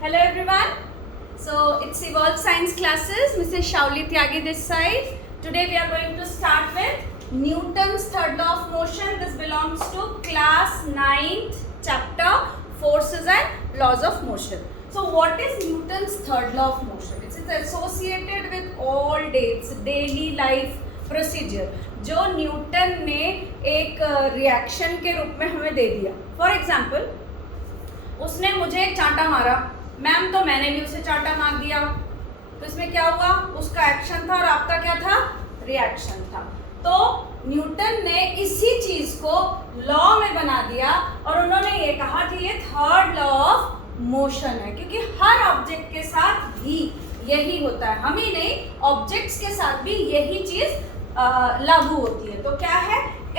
Hello everyone. So it's Evolve Science classes. Mrs. Shauli Tyagi this side. Today we are going to start with Newton's third law of motion. This belongs to class 9th chapter forces and laws of motion. So what is Newton's third law of motion? It's associated with all dates, daily life procedure जो Newton ने एक reaction के रूप में हमें दे दिया. For example उसने मुझे एक चांटा मारा, मैम, तो मैंने भी उसे चांटा मार दिया. तो इसमें क्या हुआ? उसका एक्शन था और आपका क्या था? रिएक्शन था. तो न्यूटन ने इसी चीज को लॉ में बना दिया और उन्होंने ये कहा कि ये थर्ड लॉ ऑफ मोशन है, क्योंकि हर ऑब्जेक्ट के साथ भी यही होता है. हम ही नहीं, ऑब्जेक्ट्स के साथ भी यही चीज लागू होती है. तो क्या है?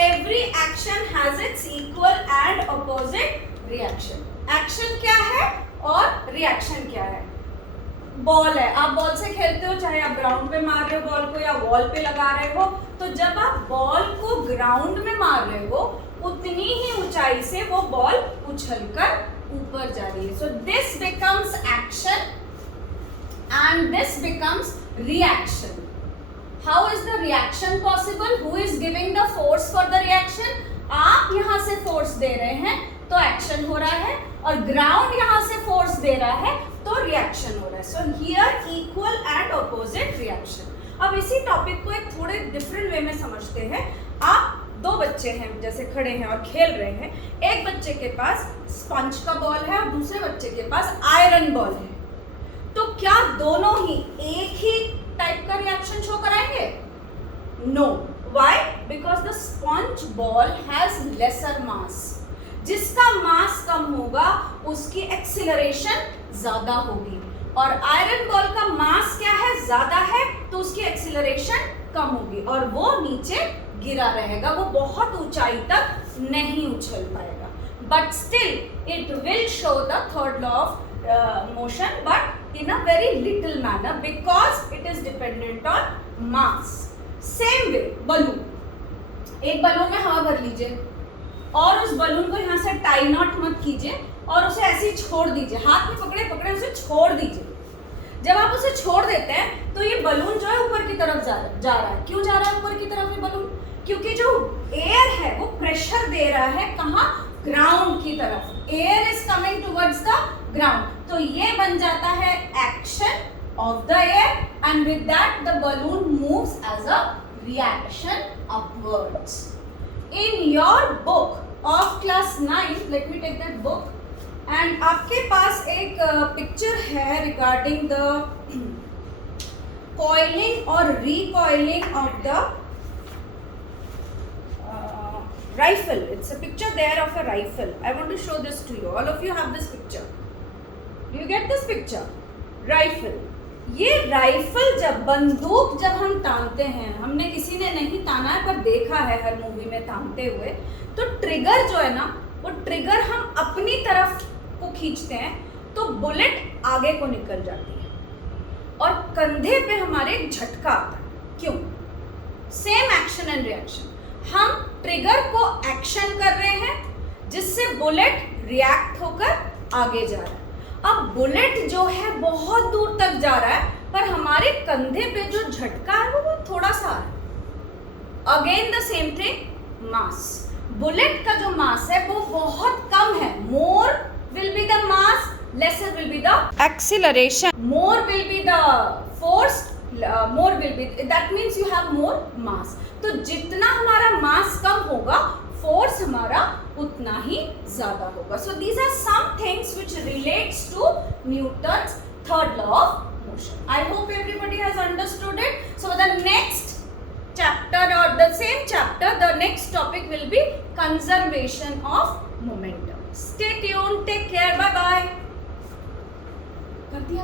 Every action has its equal and opposite reaction. Action क्या है और रिएक्शन क्या है? बॉल है, आप बॉल से खेलते हो, चाहे आप ग्राउंड पे मार रहे हो बॉल को या वॉल पे लगा रहे हो. तो जब आप बॉल को ग्राउंड में मार रहे हो उतनी ही ऊंचाई से वो बॉल उछलकर ऊपर जा रही है. So this becomes action and this becomes reaction. How is the reaction possible? Who is giving the force for the reaction? आप यहाँ से फोर्स दे रहे हैं तो एक्शन हो रहा है, और ग्राउंड यहाँ से फोर्स दे रहा है तो रिएक्शन हो रहा है. So here equal and opposite reaction. अब इसी टॉपिक को एक थोड़े डिफरेंट वे में समझते हैं. आप दो बच्चे हैं जैसे खड़े हैं और खेल रहे हैं. एक बच्चे के पास स्पंज का बॉल है और दूसरे बच्चे के पास आयरन बॉल है. तो क्या दोनों ही एक ही टाइप का रिएक्शन शो कराएंगे? No. Why? Because the sponge ball has lesser mass. जिसका मास कम होगा उसकी एक्सीलरेशन ज्यादा होगी, और आयरन बॉल का मास क्या है? ज्यादा है, तो उसकी एक्सीलरेशन कम होगी और वो नीचे गिरा रहेगा, वो बहुत ऊंचाई तक नहीं उछल पाएगा. But still it will show the third law of motion, but in a very little manner because it is dependent on mass. Same way balloon. एक बलून में हवा भर लीजिए और उस बलून को यहाँ से टाई नॉट मत कीजिए और उसे ऐसे ही छोड़ दीजिए. हाथ में पकड़े पकड़े उसे छोड़ दीजिए. जब आप उसे छोड़ देते हैं तो ये बलून जो है ऊपर की तरफ जा रहा है. क्यों जा रहा है ऊपर की तरफ ये बलून? क्योंकि जो एयर है वो प्रेशर दे रहा है कहाँ? ग्राउंड की तरफ. Air is coming towards the ground. तो ये बन जाता है action of the air and with that the balloon moves as a reaction upwards. In your book of class 9, let me take that book, and आपके पास एक picture है regarding the coiling or recoiling of the rifle. It's a picture there of a rifle. I want to show this to you. All of you have this picture. Do you get this picture? Rifle. ये rifle जब बंदूक जब हम तानते हैं, हमने किसी ने नहीं ताना है पर देखा है हर मूवी में तानते हुए, तो ट्रिगर जो है ना, वो ट्रिगर हम अपनी तरफ को खींचते हैं तो बुलेट आगे को निकल जाती है और कंधे पे हमारे झटका आता है. क्यों? Same action and reaction. हम ट्रिगर को एक्शन कर रहे हैं जिससे बुलेट रिएक्ट होकर आगे जा रहा है. अब बुलेट जो है बहुत दूर तक जा रहा है पर हमारे कंधे पे जो झटका है वो थोड़ा सा है. Again the same thing, mass. Bullet का जो मास है वो बहुत कम है. More will be the mass, lesser will be the acceleration. More will be the force, more will be, that means you have more mass. तो जितना हमारा मास कम होगा फोर्स हमारा उतना ही ज्यादा होगा. So these are some things which relates to Newton's third law of motion. I hope everybody has understood it. So the next chapter और the same chapter, the next topic will be conservation of momentum. Stay tuned, take care, bye bye. कर दिया.